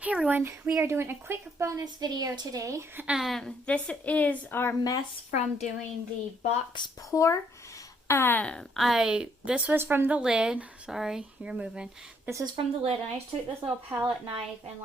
Hey everyone, we are doing a quick bonus video today. This is our mess from doing the box pour. This was from the lid. Sorry, you're moving. This was from the lid, and I just took this little palette knife and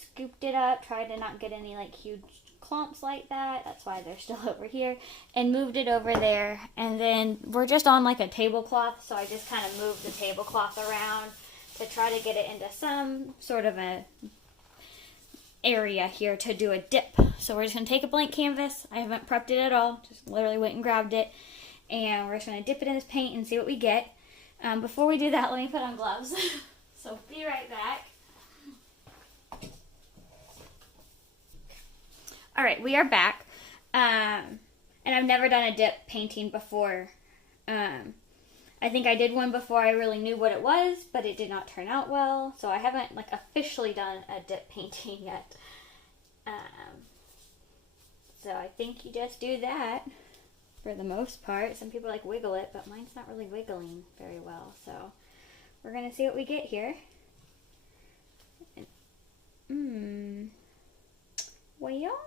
scooped it up. Tried to not get any huge clumps like that. That's why they're still over here, and moved it over there. And then we're just on a tablecloth, so I just kind of moved the tablecloth around to try to get it into some sort of a area here to do a dip. So we're just going to take a blank canvas. I haven't prepped it at all. Just literally went and grabbed it. And we're just going to dip it in this paint and see what we get. Before we do that, let me put on gloves. So be right back. Alright, we are back. And I've never done a dip painting before. I think I did one before I really knew what it was, but it did not turn out well. So I haven't officially done a dip painting yet. So I think you just do that for the most part. Some people wiggle it, but mine's not really wiggling very well. So we're going to see what we get here. Well,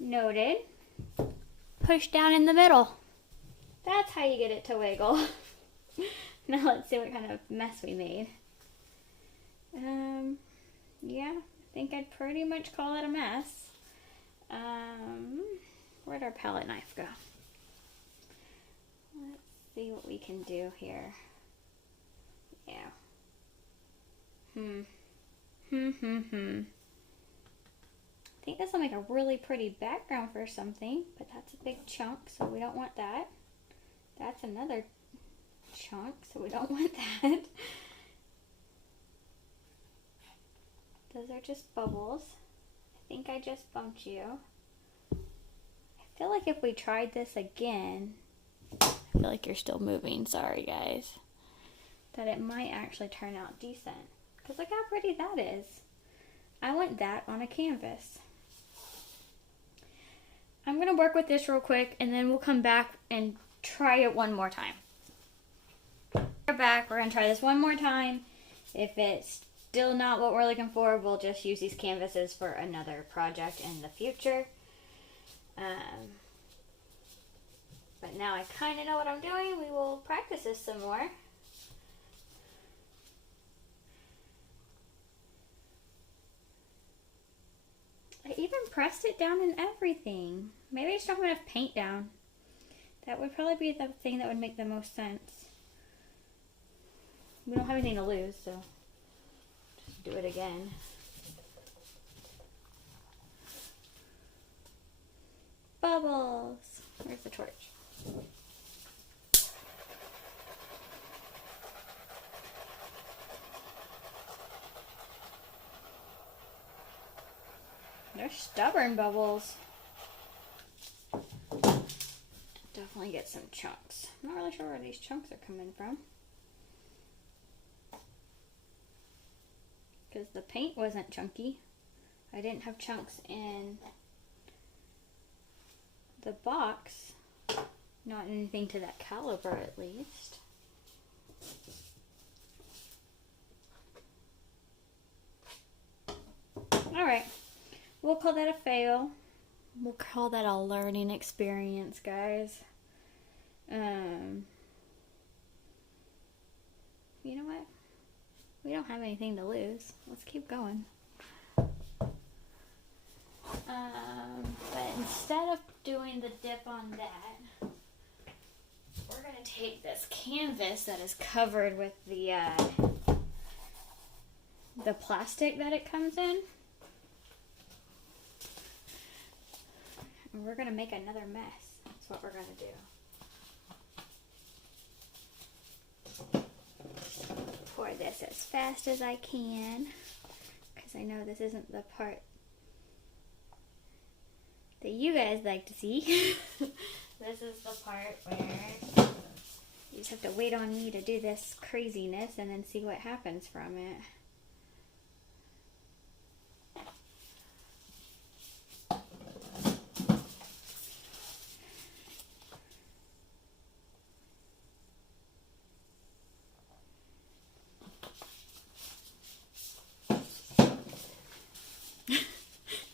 noted. Push down in the middle. That's how you get it to wiggle. Now let's see what kind of mess we made. Yeah, I think I'd pretty much call it a mess. Where'd our palette knife go? Let's see what we can do here. Yeah. I think this will make a really pretty background for something, but that's a big chunk, so we don't want that. That's another chunk, so we don't want that. Those are just bubbles. I think I just bumped you. I feel like if we tried this again, I feel like you're still moving, sorry guys, that it might actually turn out decent. Because look how pretty that is. I want that on a canvas. I'm going to work with this real quick, and then we'll come back and try it one more time. We're back. We're going to try this one more time. If it's still not what we're looking for, we'll just use these canvases for another project in the future. But now I kind of know what I'm doing. We will practice this some more. I even pressed it down and everything. Maybe I just don't have enough paint down. That would probably be the thing that would make the most sense. We don't have anything to lose, so just do it again. Bubbles! Where's the torch? They're stubborn bubbles. Definitely get some chunks. I'm not really sure where these chunks are coming from, because the paint wasn't chunky. I didn't have chunks in the box. Not anything to that caliber, at least. Alright. We'll call that a fail. We'll call that a learning experience, guys. You know what? We don't have anything to lose. Let's keep going. But instead of doing the dip on that, we're going to take this canvas that is covered with the plastic that it comes in. And we're going to make another mess. That's what we're going to do. Pour this as fast as I can, because I know this isn't the part that you guys like to see. This is the part where you just have to wait on me to do this craziness and then see what happens from it.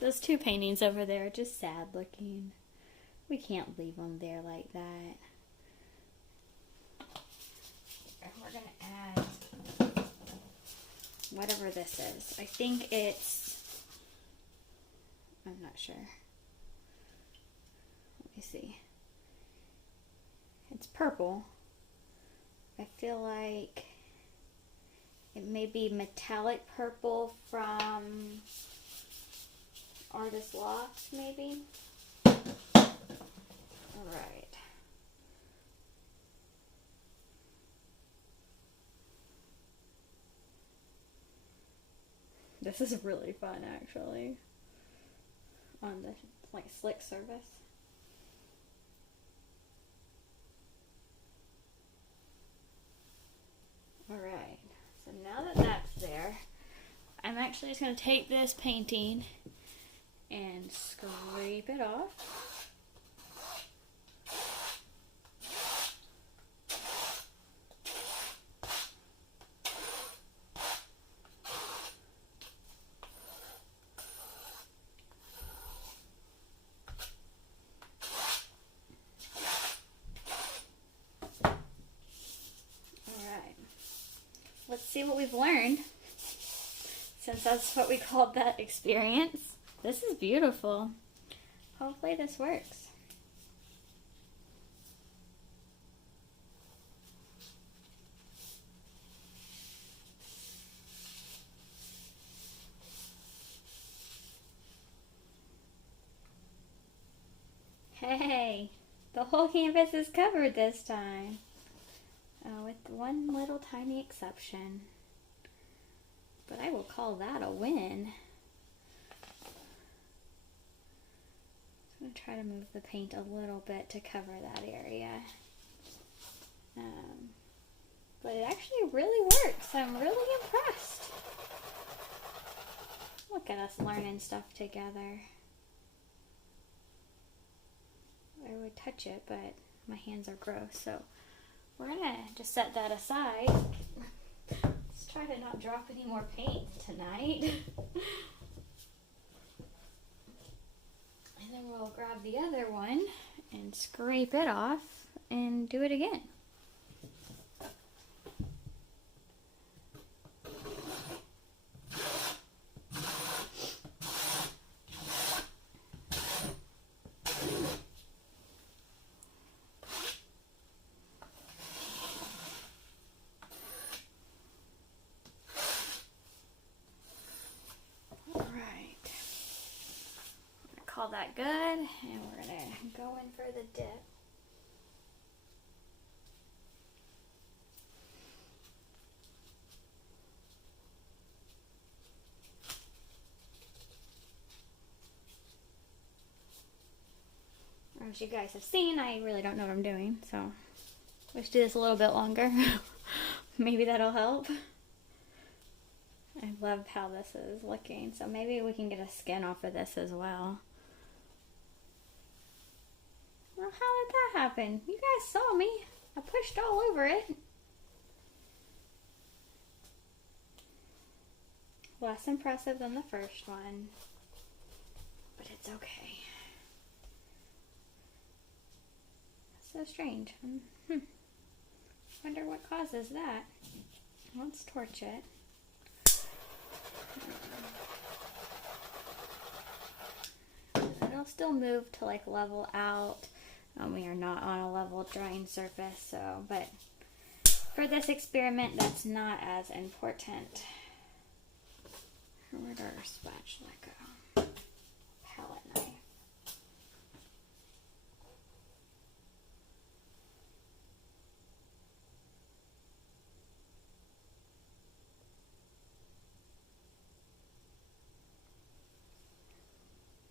Those two paintings over there are just sad looking. We can't leave them there like that. And we're going to add whatever this is. I think it's, I'm not sure. Let me see. It's purple. I feel like it may be metallic purple from Artist Loft, maybe. All right. This is really fun, actually, on the like slick surface. All right. So now that that's there, I'm actually just going to take this painting and scrape it off. Let's see what we've learned, since that's what we called that experience. This is beautiful. Hopefully this works. Hey, the whole canvas is covered this time. With one little tiny exception. But I will call that a win. I'm going to try to move the paint a little bit to cover that area. But it actually really works. I'm really impressed. Look at us learning stuff together. I would touch it, but my hands are gross, so we're gonna just set that aside. Let's try to not drop any more paint tonight. And then we'll grab the other one and scrape it off and do it again. Call that good, and we're gonna go in for the dip. As you guys have seen, I really don't know what I'm doing, so let's do this a little bit longer. Maybe that'll help. I love how this is looking, so maybe we can get a skin off of this as well. Well, how did that happen? You guys saw me. I pushed all over it. Less impressive than the first one, but it's okay. So strange. Wonder what causes that. Let's torch it. It'll still move to like level out. We are not on a level drying surface, so, but for this experiment, that's not as important. Where'd our spatula go? Palette knife.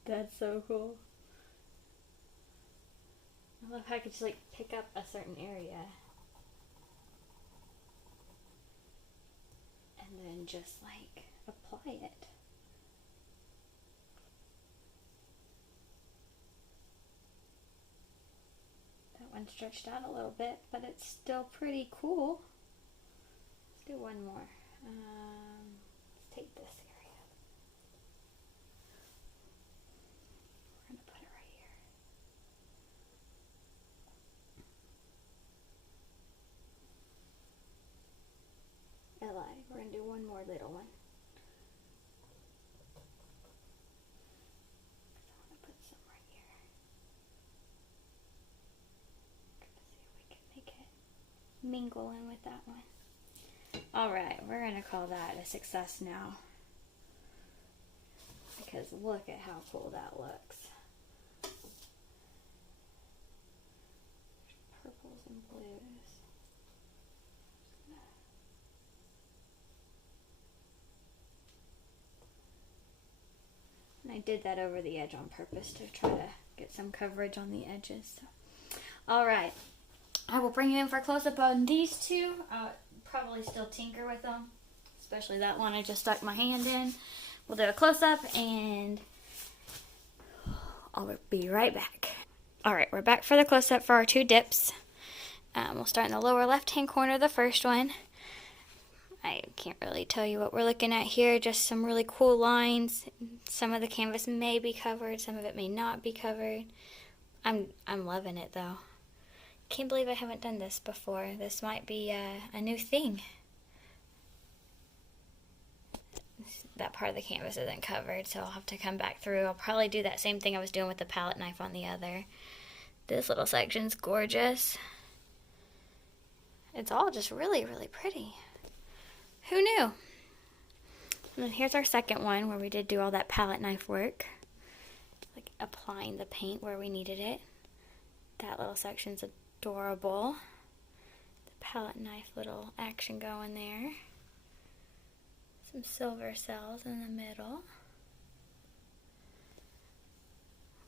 That's so cool. I love how I could just like pick up a certain area and then just like apply it. That one stretched out a little bit, but it's still pretty cool. Let's do one more. Let's take this area. little one. I want to put some right here. See if we can make it mingle in with that one. Alright, we're going to call that a success now. Because look at how cool that looks. Purples and blues. And I did that over the edge on purpose to try to get some coverage on the edges. So. Alright, I will bring you in for a close-up on these two. Probably still tinker with them, especially that one I just stuck my hand in. We'll do a close-up and I'll be right back. Alright, we're back for the close-up for our two dips. We'll start in the lower left-hand corner of the first one. I can't really tell you what we're looking at here, just some really cool lines. Some of the canvas may be covered, some of it may not be covered. I'm loving it though. Can't believe I haven't done this before. This might be a new thing. That part of the canvas isn't covered, so I'll have to come back through. I'll probably do that same thing I was doing with the palette knife on the other. This little section's gorgeous. It's all just really, really pretty. Who knew? And then here's our second one where we did do all that palette knife work. Like applying the paint where we needed it. That little section's adorable. The palette knife little action going there. Some silver cells in the middle.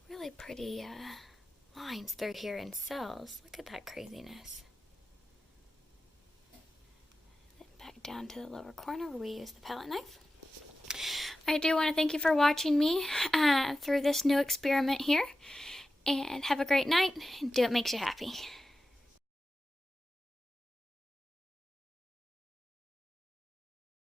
Really pretty lines through here in cells. Look at that craziness. Then back down to the lower corner where we use the palette knife. I do want to thank you for watching me through this new experiment here. And have a great night and do what makes you happy.